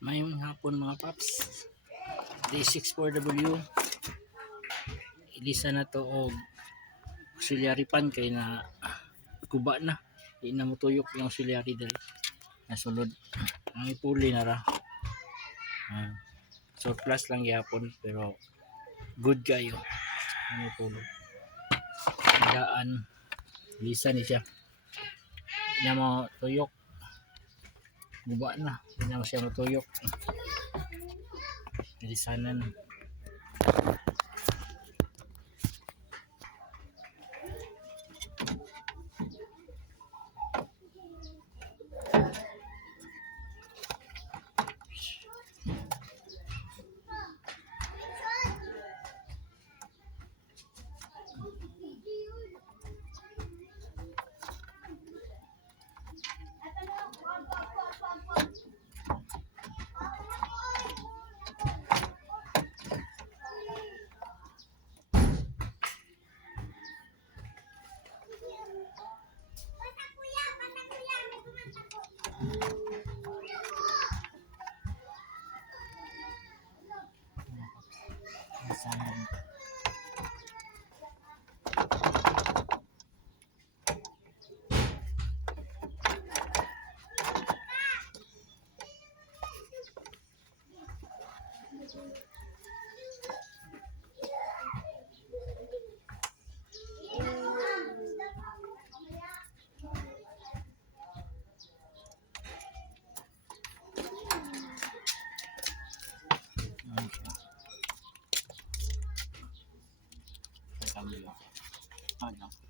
Mayong hapon mga paps. Da64w. Ilisa na to og auxiliary pan kay na kuba na. Di na mutuyok yung auxiliary dali. Nasulod. Ang ipuli na ra. Surplus lang yapon pero good kayo. Ang ipuli. Daan. Lisa ni siya. Di na mo tuyok. Guba na. Di na mo siya matuyok. Lisanan. Lisanan. Cambio. Ah, no.